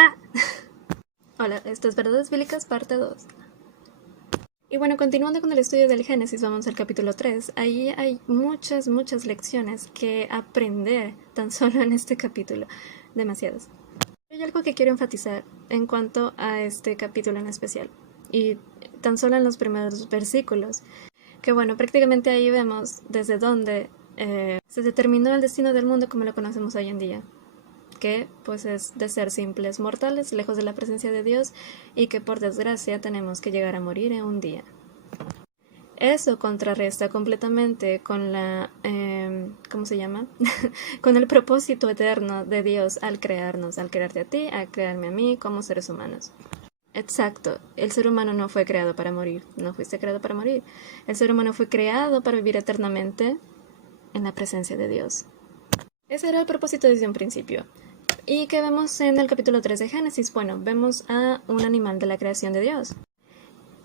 ¡Ah! Hola, esto es Verdades Bíblicas, parte 2. Y bueno, continuando con el estudio del Génesis, vamos al capítulo 3. Ahí hay muchas lecciones que aprender tan solo en este capítulo. Demasiadas. Hay algo que quiero enfatizar en cuanto a este capítulo en especial. Y tan solo en los primeros versículos. Que bueno, prácticamente ahí vemos desde dónde se determinó el destino del mundo como lo conocemos hoy en día. Que pues es de ser simples mortales, lejos de la presencia de Dios, y que por desgracia tenemos que llegar a morir en un día. Eso contrarresta completamente con la, ¿cómo se llama? Con el propósito eterno de Dios al crearnos, al crearte a ti, al crearme a mí como seres humanos. Exacto, el ser humano no fue creado para morir, no fuiste creado para morir. El ser humano fue creado para vivir eternamente en la presencia de Dios. Ese era el propósito desde un principio. ¿Y qué vemos en el capítulo 3 de Génesis? Bueno, vemos a un animal de la creación de Dios.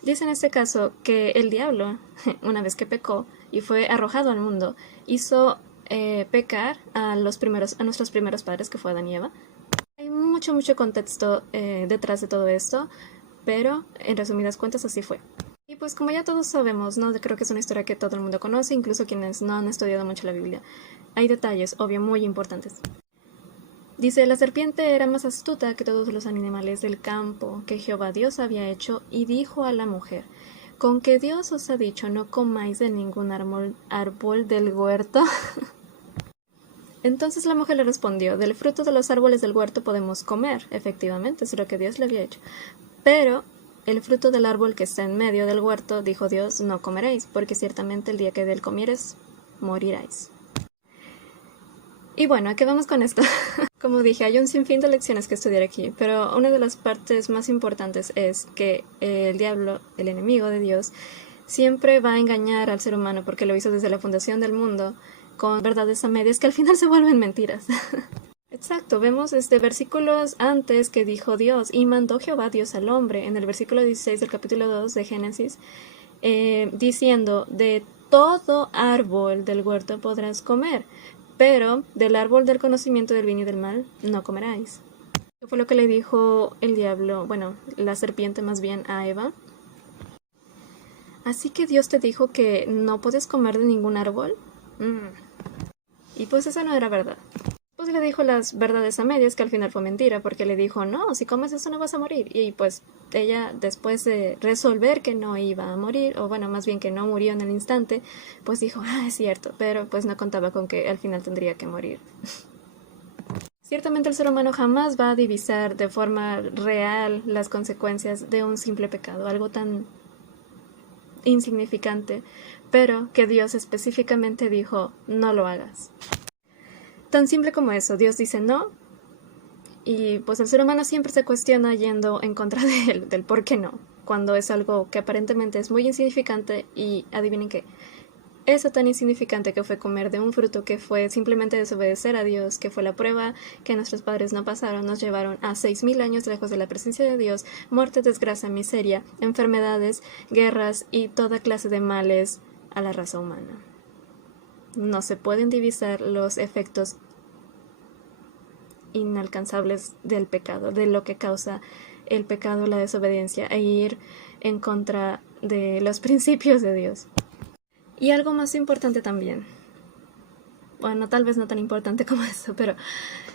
Dice en este caso que el diablo, una vez que pecó y fue arrojado al mundo, hizo pecar a nuestros primeros padres, que fue Adán y Eva. Hay mucho contexto detrás de todo esto, pero en resumidas cuentas así fue. Y pues como ya todos sabemos, ¿no? Creo que es una historia que todo el mundo conoce, incluso quienes no han estudiado mucho la Biblia. Hay detalles, obvio, muy importantes. Dice, la serpiente era más astuta que todos los animales del campo que Jehová Dios había hecho, y dijo a la mujer, ¿con qué Dios os ha dicho no comáis de ningún árbol del huerto? Entonces la mujer le respondió, del fruto de los árboles del huerto podemos comer, efectivamente, es lo que Dios le había hecho. Pero el fruto del árbol que está en medio del huerto, dijo Dios, no comeréis, porque ciertamente el día que de él comieres, moriráis. Y bueno, ¿a qué vamos con esto? Como dije, hay un sinfín de lecciones que estudiar aquí, pero una de las partes más importantes es que el diablo, el enemigo de Dios, siempre va a engañar al ser humano porque lo hizo desde la fundación del mundo con verdades a medias que al final se vuelven mentiras. Exacto, vemos versículos antes que dijo Dios, y mandó Jehová Dios al hombre, en el versículo 16 del capítulo 2 de Génesis, diciendo, de todo árbol del huerto podrás comer, pero del árbol del conocimiento del bien y del mal no comeráis. Eso fue lo que le dijo el diablo, bueno, la serpiente más bien a Eva. Así que Dios te dijo que no puedes comer de ningún árbol. Y pues esa no era verdad. Pues le dijo las verdades a medias, que al final fue mentira, porque le dijo, no, si comes eso no vas a morir. Y pues ella, después de resolver que no iba a morir, o bueno, más bien que no murió en el instante, pues dijo, es cierto, pero pues no contaba con que al final tendría que morir. Ciertamente el ser humano jamás va a divisar de forma real las consecuencias de un simple pecado, algo tan insignificante, pero que Dios específicamente dijo, no lo hagas. Tan simple como eso, Dios dice no, y pues el ser humano siempre se cuestiona yendo en contra de él, del por qué no, cuando es algo que aparentemente es muy insignificante, y adivinen qué, eso tan insignificante que fue comer de un fruto, que fue simplemente desobedecer a Dios, que fue la prueba que nuestros padres no pasaron, nos llevaron a 6000 años lejos de la presencia de Dios, muerte, desgracia, miseria, enfermedades, guerras y toda clase de males a la raza humana. No se pueden divisar los efectos inalcanzables del pecado, de lo que causa el pecado, la desobediencia, e ir en contra de los principios de Dios. Y algo más importante también, bueno, tal vez no tan importante como eso, pero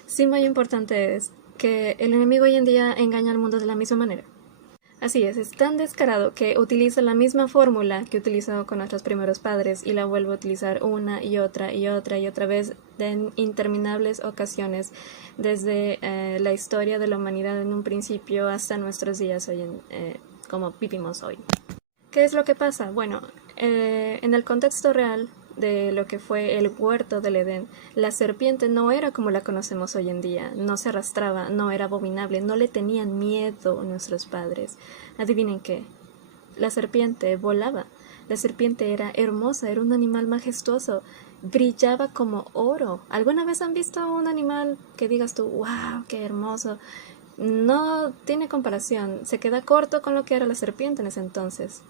sí muy importante, es que el enemigo hoy en día engaña al mundo de la misma manera. Así es tan descarado que utiliza la misma fórmula que utilizó con nuestros primeros padres y la vuelve a utilizar una y otra vez en interminables ocasiones desde la historia de la humanidad en un principio hasta nuestros días hoy como vivimos hoy. ¿Qué es lo que pasa? Bueno, en el contexto real de lo que fue el huerto del Edén, la serpiente no era como la conocemos hoy en día, no se arrastraba, no era abominable, no le tenían miedo nuestros padres. Adivinen qué, la serpiente volaba, la serpiente era hermosa, era un animal majestuoso, brillaba como oro. ¿Alguna vez han visto un animal que digas tú, wow, qué hermoso? No tiene comparación, se queda corto con lo que era la serpiente en ese entonces.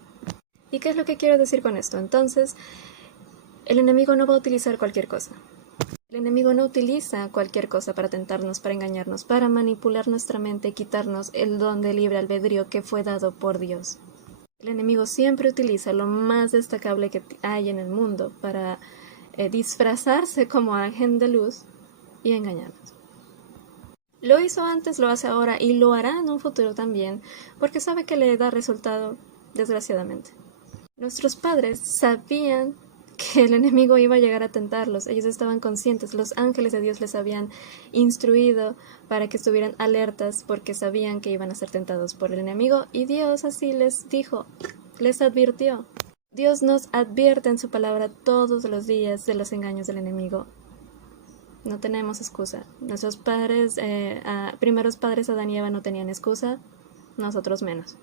¿Y qué es lo que quiero decir con esto? Entonces, el enemigo no va a utilizar cualquier cosa. El enemigo no utiliza cualquier cosa para tentarnos, para engañarnos, para manipular nuestra mente y quitarnos el don de libre albedrío que fue dado por Dios. El enemigo siempre utiliza lo más destacable que hay en el mundo para disfrazarse como ángel de luz y engañarnos. Lo hizo antes, lo hace ahora y lo hará en un futuro también, porque sabe que le da resultado, desgraciadamente. Nuestros padres sabían que el enemigo iba a llegar a tentarlos. Ellos estaban conscientes, los ángeles de Dios les habían instruido para que estuvieran alertas porque sabían que iban a ser tentados por el enemigo y Dios así les dijo, les advirtió. Dios nos advierte en su palabra todos los días de los engaños del enemigo. No tenemos excusa. Nuestros padres, primeros padres Adán y Eva no tenían excusa, nosotros menos.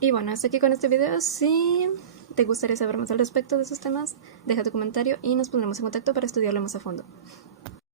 Y bueno, hasta aquí con este video. Si te gustaría saber más al respecto de esos temas, deja tu comentario y nos pondremos en contacto para estudiarlo más a fondo.